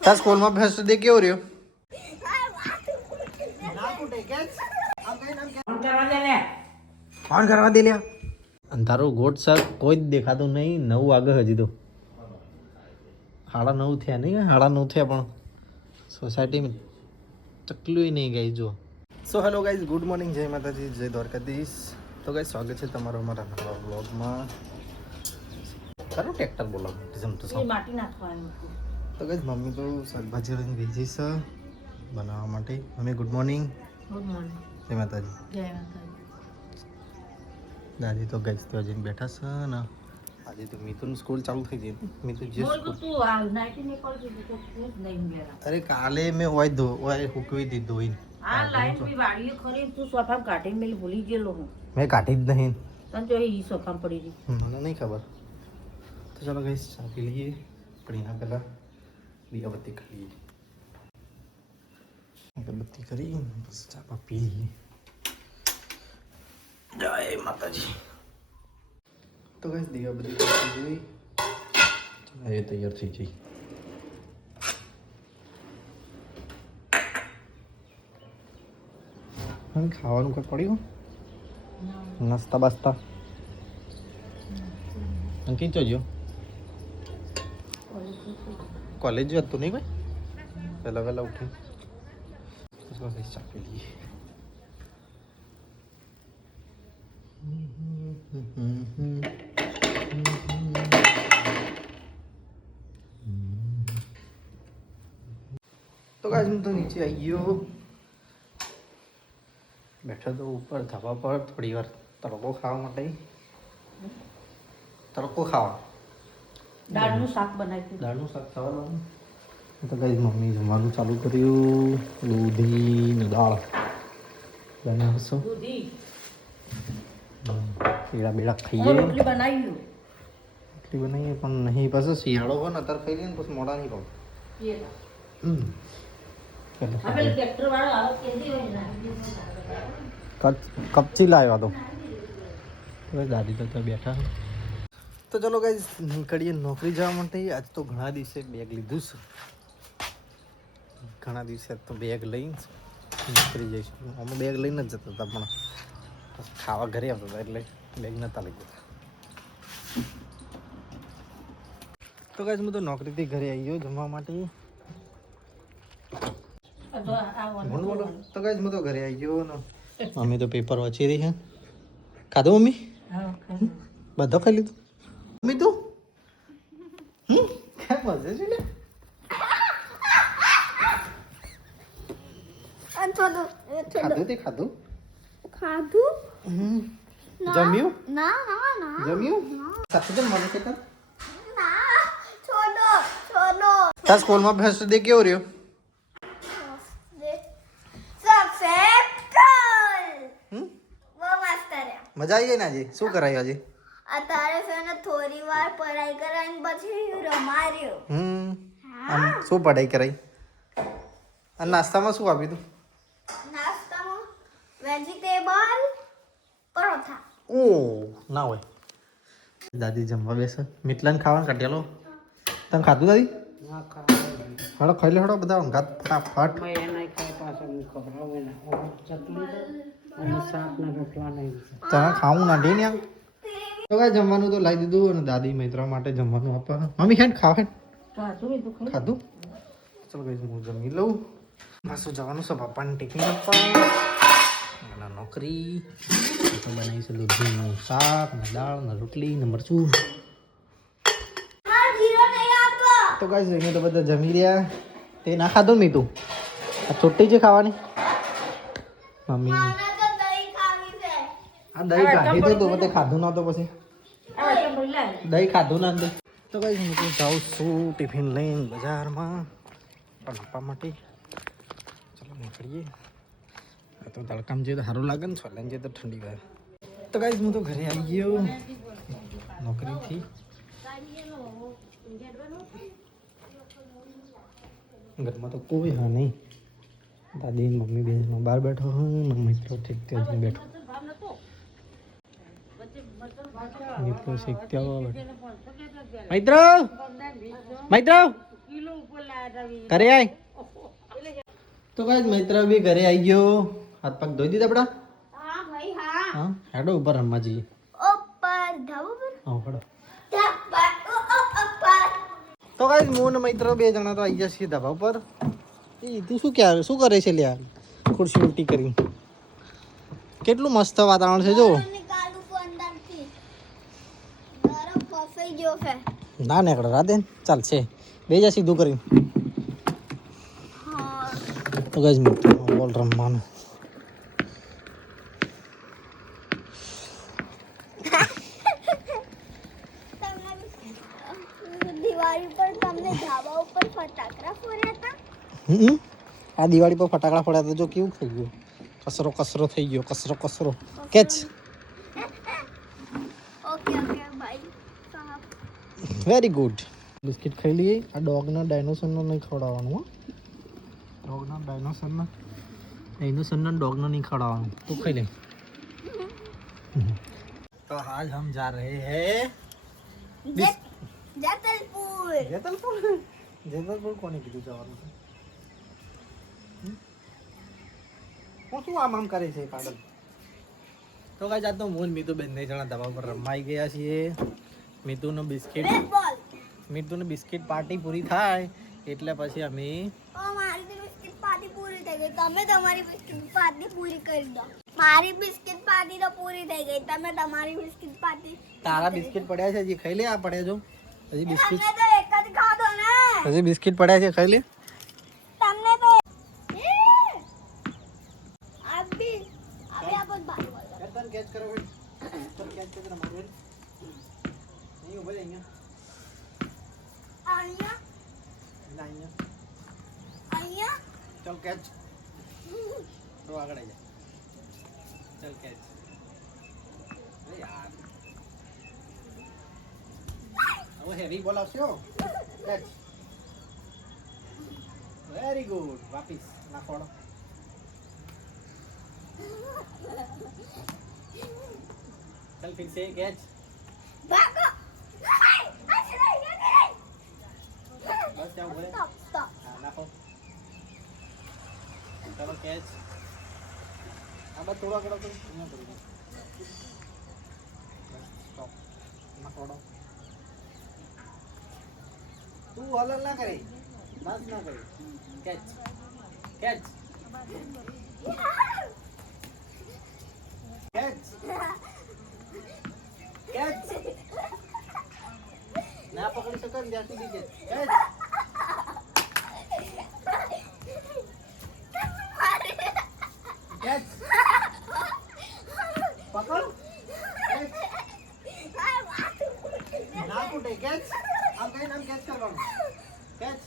તાર સ્કૂલમાં ભેંસ દે કેવો રહ્યો? ફોન કરવા દે લ્યા. અને તારું ગોટ સર કોઈ જ દેખાતું નહીં નવું આગળ હજી તો. સાડા નવ થયા નહીં સાડા નવ થયા પણ સોસાયટીમાં ચકલું નહીં ગઈ જો so hello guys good morning જય માતાજી જય દ્વારકાધીશ. તો ગાઈ સ્વાગત છે તમારો અમારા નવા બ્લોગમાં કરું ટ્રેક્ટર બોલાવો જમતો માટી નાખવાનું. તો મમ્મી તો શાકભાજી લઈને ભેજી છે બનાવવા માટે. Mummy good morning good morning જય માતાજી. જય માતાજી. દાદી તો ગઈ તો હજી બેઠા છે ને. આજે તો મિથુન સ્કૂલ ચાલુ થઈ ગઈ મિથુન જે અરે કાલે મેં હોય ધો હોય હુકવી દીધી ધોઈને આ લાઈન બી વાડીએ ખરી તું સોફા કાઢી મેલ ભૂલી ગયેલો હું. મેં કાઢી જ નહીં. તને જો ઈ સોફા પડી રહી. મને નહીં ખબર. તો ચાલો ગાઈસ ચા પી લઈએ. પણ એના પહેલાં દીવાબત્તી કરી લઈએ અગરબત્તી કરી બસ ચા પા લઈએ જય માતાજી તો કઈ દીવાબત્તી કરી જોઈ ચા એ તૈયાર થઈ જઈ હવે ખાવાનું કંઈ પડ્યું નાસ્તા બાસ્તા અંકિત જોજો કોલેજ હતું નહીં ભાઈ વહેલા વહેલા ઉઠી ચાપી લઈએ તો કાજ હું તો નીચે આવી ગયો બેઠો તો ઉપર ધાબા પર થોડી વાર તડકો ખાવા માટે તડકો ખાવા દાળનું શાક બનાવ્યું દાળનું શાક ખાવાનું? તો કઈ મમ્મી જમવાનું ચાલુ કર્યું. દૂધી ને દાળ. બનાવશો પીળા બેડા ખાઈએ. રોટલી બનાવી એટલી બનાવીએ પણ નહીં પછી શિયાળો હોય ને અત્યારે ખાઈ લઈએ ને પછી મોડા નહીં કપ- કપચી લાવ્યા તો. દાદી તો બેઠા તો ચલો ગાઈઝ નીકળીએ નોકરી જવા માટે. આજ તો ઘણા દિવસે બેગ લીધું છે. ઘણા દિવસે તો બેગ લઈને નીકળી જઈશું. અમે બેગ લઈને જ જતા હતા પણ ખાવા ઘરે આવતા હતા એટલે બેગ નહોતા લઈ જતા. તો ગાઈઝ હું તો નોકરીથી ઘરે આવી ગયો જમવા માટે. તો ગાઈઝ હું તો ઘરે આવી ગયો ને. મમ્મી તો પેપર વાંચી રહી છે. ખાધું મમ્મી? બધો ખાઈ લીધું? મમ્મી તું હમ કેમ મજે છે લે ખાધું તે ખાધું ખાધું હમ. જમ્યું ના ના ના જમ્યું સાથે જમવાનું છે તાર ના છોડો છોડો તાર સ્કૂલમાં ભેંસ દે કેવો રહ્યો સબસ્ક્રાઇબ હમ બહુ મસ્ત રહ્યા મજા આવી ગઈ ને આજે શું કરાયું આજે અત્યારે છે ને થોડી વાર પઢાઈ કરાવીને પછી રમાર્યો હમ. આમ શું પઢાઈ કરાઈ? અને નાસ્તામાં શું આપ્યું તું? નાસ્તામાં વેજીટેબલ પરોઠા. ઓ ના હોય. દાદી જમવા બેસે. મીટલાને ખાવાનું કાઢેલો તમે ખાધું દાદી? હળો ખાઈ લે હળો બધા. ઊંઘાત ફટાફટ. તને ખાવું ના દે ને કાંઈ જમવાનું તો લાવી દીધું અને દાદી મૈત્રા માટે જમવાનું આપવા મમ્મી ખાય ખાવ. હે ખાધું? ચલો કઈ હું જમી લઉં. પાછું જવાનું છે? પપ્પાને ટિફિન આપવા. નોકરી. તો બનાવી છે દૂધનું શાક ને દાળ ને રોટલી ને મરચું. તો કાંઈ અહીંયા તો બધા જમી રહ્યા. તે ના ખાધું મી તું આ છોટી છે ખાવાની? મમ્મી. આ દહીં કાઢી તો બધે ખાધું ના તો પછી. દહીં ખાધું ના અંદર તો? કઈ હું તો જાઉં છું ટિફિન લઈને બજારમાં. પણ આપવા માટે. ચલો નીકળીએ. તો તડકામ જે તો સારું લાગે ને, છોલાને જે તો ઠંડી વાર. તો કઈ હું તો ઘરે આવી ગયો. નોકરીથી. ઘરમાં તો કોઈ હા નહીં. દાદી મમ્મી બેન બહાર બેઠો હું મમ્મી મિત્રો ઠીક ત્યાં બેઠો. મિત્રો શીખતા હોય મૈત્ર? મૈત્ર? ઘરે આય. તો કઈ મૈત્ર બી ઘરે આવી ગયો. હાથ પગ ધોઈ દીધા આપડા હા ભાઈ હા. હા? હેડો ઉપર રમવા ઉપર ધાબા પર હા હેડો. ધાબા ઓ, ઓ, ઉપર. તો કઈ હું મૈત્ર બે જણા તો આવી જશે ધાબા ઉપર. એ તું શું ક્યારે શું કરે છે લ્યા? ખુરશી ઉલટી કરી કેટલું મસ્ત વાતાવરણ છે જો નીકાળું છું અંદરથી ગરમ ફસાઈ ગયો છે ના નીકળે રાધે ચાલશે બે જા સીધું કરીને હા તો કઈ મિત્ર બોલ રમવાનું. તમને દિવાળી પર તમને ધાબા ઉપર ફટાકડા ફોડ્યા હતા? હમ? આ દિવાળી પર ફટાકડા ફોડ્યા તો જો કેવું થઈ ગયું. કસરો કસરો થઈ ગયો. કસરો કસરો. Catch okay okay. ભાઈ સાહેબ વેરી ગુડ બિસ્કિટ ખાઈ લઈએ. આ ડોગના ડાયનોસરનો નહીં ખવડાવવાનું ડોગના ડાયનોસરના ડાયનોસરના ડોગનો નહીં ખવડાવવાનું. તું ખાઈ લે. તો આજ હમ જા રહે હે. જેતલપુર. જેતલપુર? જેતલપુર કોને કીધું જવાનું છે? હું શું આમ આમ કરે છે પાગલ? તો કાંઈ જાતનો હું ને મીતુ બેન જણા દવા પર રમાઈ ગયા છીએ. મીતુનો બિસ્કિટ રેડ બિસ્કિટ પાર્ટી પૂરી થાય એટલે પછી અમે તમે તમારી બિસ્કિટ પાર્ટી પૂરી કરી દો. મારી બિસ્કિટ પાર્ટી તો પૂરી થઈ ગઈ. તમે તમારી બિસ્કિટ પાર્ટી તારા બિસ્કિટ પડ્યા છે હજી? ખાઈ લે આ પડ્યા જો. હજી બિસ્કિટ તો એક જ ખાધો ને. હજી બિસ્કિટ પડ્યા છે ખાઈ લે. તમને તો અભી અભી આપો બાર કેચ કરો કેચ કરો મારું નહીં ઊભા અહીંયા અહીંયા ના અહીંયા અહીંયા ચાલ કેચ તો આગળ આવી જા ચાલ કેચ યાર હવે હેવી બોલ આવશે હો. કેચ વેરી ગુડ વાપીસ ના ફોડો. ચાલ ફિર સે કેચ ભાગો આય, આ છે નહીં, નહીં, નહીં. બસ જાઓ ભલે Stop, stop. હા નાખો ચાલો કેચ આ બસ થોડો આગળ હતો અહીંયા કરી દો. સ્ટોપ એમાં થોડો. તું હલન ના કરે. બસ ના કરે. કેચ કેચ કેચ કેચ ના પકડી શકો ને ત્યાં સુધી કેચ કેચ કેચ પકડ કેચ ના કૂટે કેચ આમ કઈ નામ કેચ કરવાનું કેચ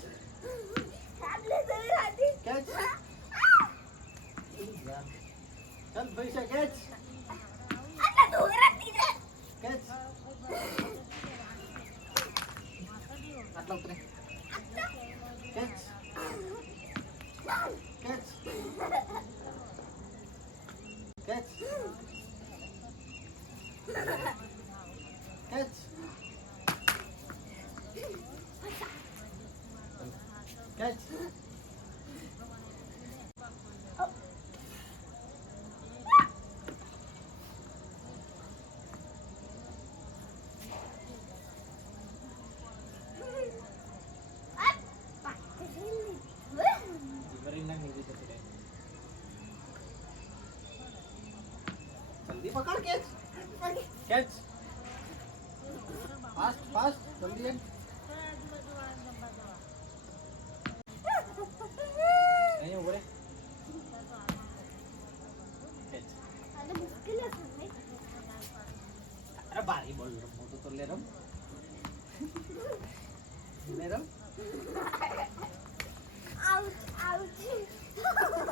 કેચ ચાલ પૈસા કેચ કેચ આટલા ઉતરે catch catch catch catch catch જીવરી ના નીચે જતી રહે જલ્દી પકડ કેચ. કેચ. ફાસ્ટ ફાસ્ટ જલ્દી એમ. અહીં ઊભો રહે કેચ. અરે બારી બોલ મોટું તો લે રમ. લે રમ.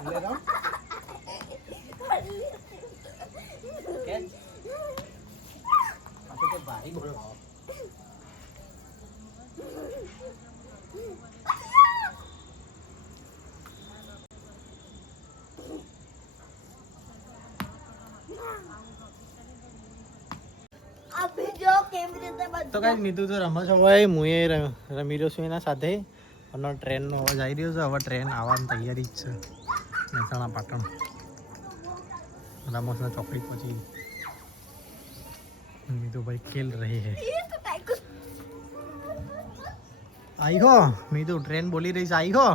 લે રમ કેચ આ તો બારી બોલ લાવો અભી જો કેવી રીતે તો કાંઈ નીતુ તો રમે છે હવે હું એ રમી રહ્યો છું એના સાથે. અને ટ્રેનનો અવાજ આવી રહ્યો છે હવે ટ્રેન આવવાની તૈયારી જ છે. મહેસાણા પાટણ. રામોસના ચોકડી મીધું ભાઈ ખેલ રહી હે આઈ હો મીધું ટ્રેન બોલી રહી છે આઈ હો.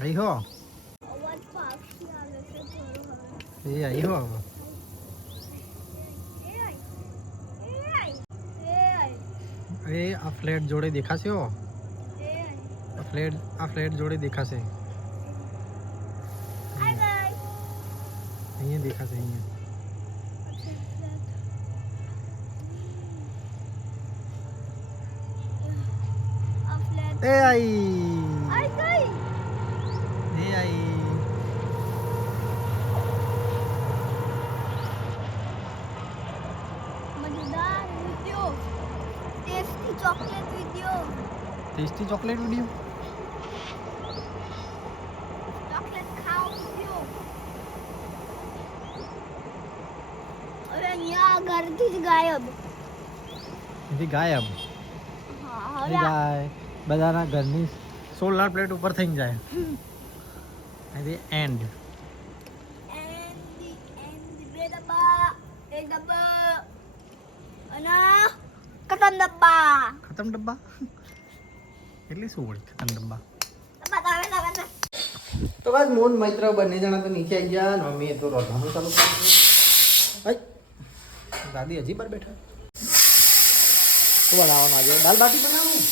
આઈ હો. એ આઈ એ એ આ ફ્લેટ જોડે દેખાશે હો? આ ફ્લેટ આ ફ્લેટ જોડે દેખાશે. અહીંયા દેખાશે અહીંયા. એ આઈ આઈ ગઈ એ આઈ મજેદાર video tasty chocolate video tasty chocolate video chocolate ખાઓ વિડિયો હવે અહીંયા ઘરથી જ ગાયબ એથી ગાયબ હા એ હવે આ- ગાય બધાના ઘરની સોલર પ્લેટ ઉપર થઈને જાય એથી એન્ડ એન્ડી એન્ડી બે ડબ્બા એક ડબ્બા અને કતમ ડબ્બા. ખતમ ડબ્બા? એટલે શું હોય ખતમ ડબ્બા. તો બસ મોન મૈત્ર બંને જણા તો નીચે આવી ગયા અને મમ્મીએ તો રોધવાનું ચાલુ કર્યું. દાદી હજી પર બેઠા. શું બનાવવાનું આજે. દાલ બાટી બનાવું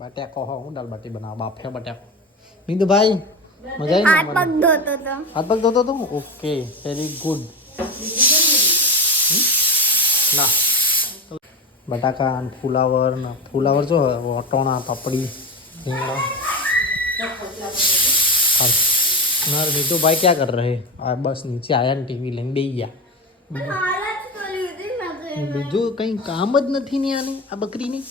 બાટ્યા કહો હું દાલ બાટી બનાવું? બાફ્યા બટેકો. મીંદુ ભાઈ મજા હાથ પગ ધોતો તો હાથ પગ ધોતો તો ઓકે વેરી ગુડ ના. બટાકા અને ફુલાવર ને ફુલાવર જો વટોણા, પાપડી, રીંગણા. મારે નીતુ ભાઈ ક્યાં કર રહે આ બસ નીચે આયા ને ટીવી લઈને બે ગયા. બીજું કંઈ કામ જ નથી ને આની, આ બકરીની?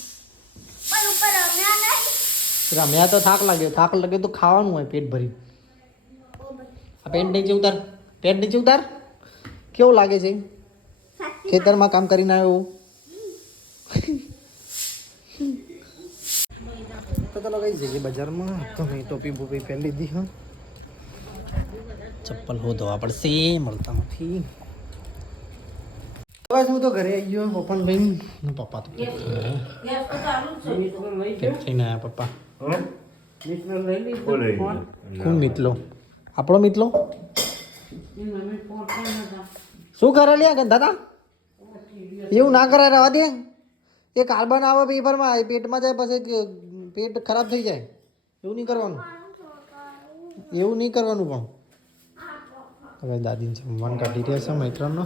રમ્યા તો થાક લાગે. થાક લાગે તો ખાવાનું હોય પેટ ભરી. આ પેન્ટ નીચે ઉતાર. પેન્ટ નીચે ઉતાર. કેવું લાગે છે? ખેતરમાં કામ કરીને આવ્યો તો ચાલો કઈ જઈએ બજારમાં. તો મેં ટોપી બોપી પહેરી લીધી હા. ચપ્પલ હો ધોવા પડશે મળતા નથી. બસ હું તો ઘરે આવી ગયો પપ્પાને ભાઈ પપ્પા તો થઈને આવ્યા. પપ્પા. કોણ મિતલો? આપણો મિતલો? શું કરે લ્યા દાદા? એવું ના કરાય રહેવા દે. એ કાર્બન આવે પેપરમાં પેટમાં જાય પછી પેટ ખરાબ થઈ જાય. એવું નહીં કરવાનું. એવું નહીં કરવાનું પણ. હવે દાદીને જમવાનું કાઢી રહ્યા છે મૈત્રનો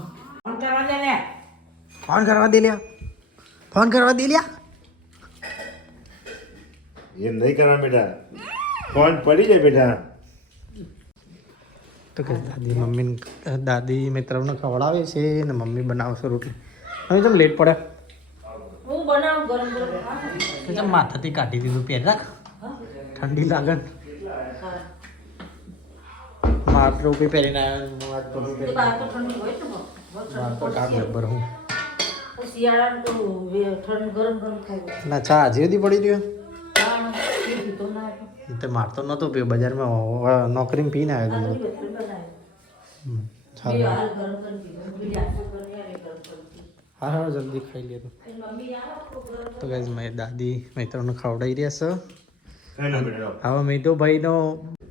ફોન કરવા દે લ્યા. ફોન કરવા દે લ્યા. એમ નહીં કરવા બેટા. ફોન પડી જાય બેટા. તો કે દાદી મમ્મીને દાદી મિત્રને ખવડાવે છે ને મમ્મી બનાવશે રોટલી. હવે તમે લેટ પડે. હું બનાવું ગરમ ગરમ તો માથાથી કાઢી દીધું પહેરી રાખ. ઠંડી લાગે ને. માર ટોપી પહેરીને આવ્યો ને હું આજ ટોપી પહેરીને ના ચા હજી સુધી પડી રહ્યો તો મારતો નહોતો પીયો બજારમાં અ, નોકરીમાં પીને આવ્યો આ દીધું. હા હા જલ્દી ખાઈ લે તો એની મમ્મી આવે તો ગરમ તો ગાઈઝ મારી દાદી મિત્રોને ખવડાવી રહ્યા છે કઈ ના બેટા હવે મીઠો ભાઈનો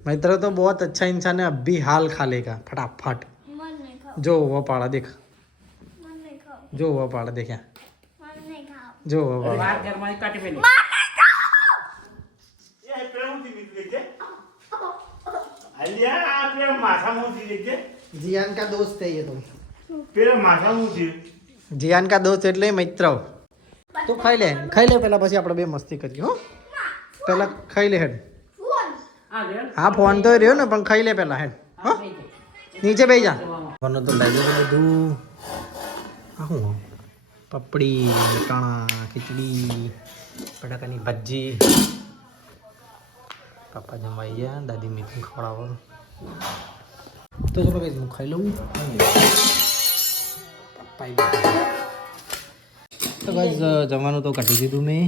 મિત્ર તો બહુ अच्छा इंसान है अभी हाल खा लेगा फटाफट મન નહીં ખાવ जो हुआ पाड़ा देख મન નહીં ખાવ जो हुआ पाड़ा देख यहाँ મન નહીં ખાવ जो हुआ पाड़ा એ પેલા હું નીકળી છે અલ્યા આ પેલા માથામાં ઉતરી છે जियान का दोस्त है ये तो પેલા માથામાં ઉતરી જીયાન કા દોસ્ત એટલે મિત્ર તું ખાઈ લે ખાઈ લે પહેલાં પછી આપણે બે મસ્તી કરીએ હો. પહેલાં ખાઈ લે હેડ. હા ફોન તો રહ્યો ને પણ ખાઈ લે પહેલાં હેડ હો. નીચે બે જા. ફોન તો લઈ જાય બધું આ શું પપડી ટાણા ખીચડી બટાકાની ભજી. પપ્પા જમાઈ ગયા દાદી મીઠું ખવડાવો. તો ચાલો ભાઈ હું ખાઈ લઉં. તો બસ જમવાનું તો કાઢી દીધું મેં.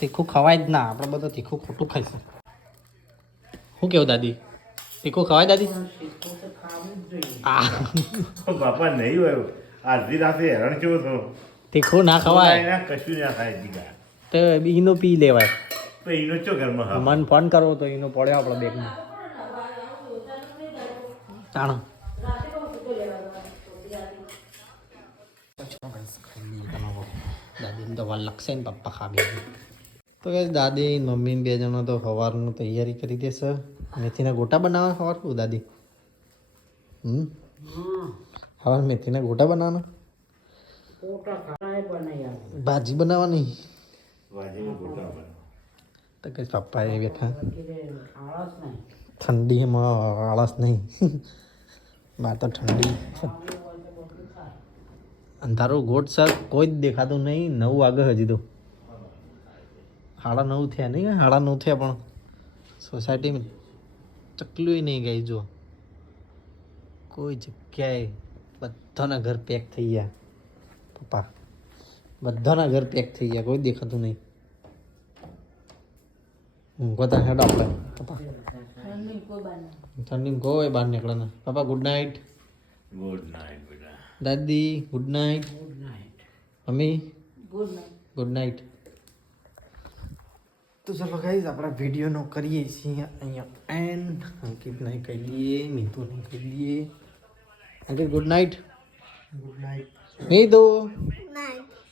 તીખું ખવાય જ ના આપણે બધું તીખું ખોટું ખાઈશું. શું કેવું દાદી? તીખું ખવાય દાદી? બાપા નહીં હોય આધી રાતે હેરાન કેવો થયો? તીખું ના ખવાય. કશું ના દીકા તો ઈનો પી લેવાય. તો ઈનો ચો ઘરમાં? મન ફોન કરવો તો એનો પડ્યો આપણો બેગમાં. તાણો. દાદીને તો વાર લાગશે ને પપ્પા ખાબી તો કે દાદી મમ્મી બે જણા તો સવારનું તૈયારી કરી દેશે મેથીના ગોટા બનાવવા સવાર શું દાદી? હમ? સવાર મેથીના ગોટા બનાવવાના? ભાજી બનાવવાની. તો કઈ પપ્પા એ બેઠા. કીધે આળસ નહીં. ઠંડીમાં આળસ નહીં. બહાર તો ઠંડી. અંધારું ગોટ સર કોઈ જ દેખાતું નહીં નવ વાગે હજી તો. સાડા નવ થયા નહીં સાડા નવ થયા પણ. સોસાયટીમાં ચકલું નહીં ગઈ જો કોઈ જગ્યાએ બધાના ઘર પેક થઈ ગયા. પપ્પા બધાના ઘર પેક થઈ ગયા કોઈ દેખાતું નહીં. ઊંઘતા હેડ આપણે. પપ્પા. ઠંડી કોઈ બહાર નીકળે પપ્પા ગુડ નાઇટ ગુડ નાઇટ બેટા. દાદી good night good night mummy? Good night good night તો ચલો ગાઈઝ આપણા વિડીયોનો કરીએ છીએ અહીંયા એન્ડ અંકિતને કહી દઈએ નહીં કહી દઈએ. Ankit good night good night Mitu.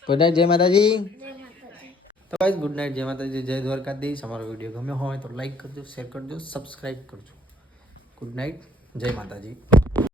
Good night જય માતાજી. જય માતાજી. તો ગાઈઝ ગુડ નાઇટ જય માતાજી જય દ્વારકાધીશ. અમારો વીડિયો ગમ્યો હોય તો લાઈક કરજો શેર કરજો સબસ્ક્રાઈબ કરજો. ગુડ નાઇટ જય માતાજી.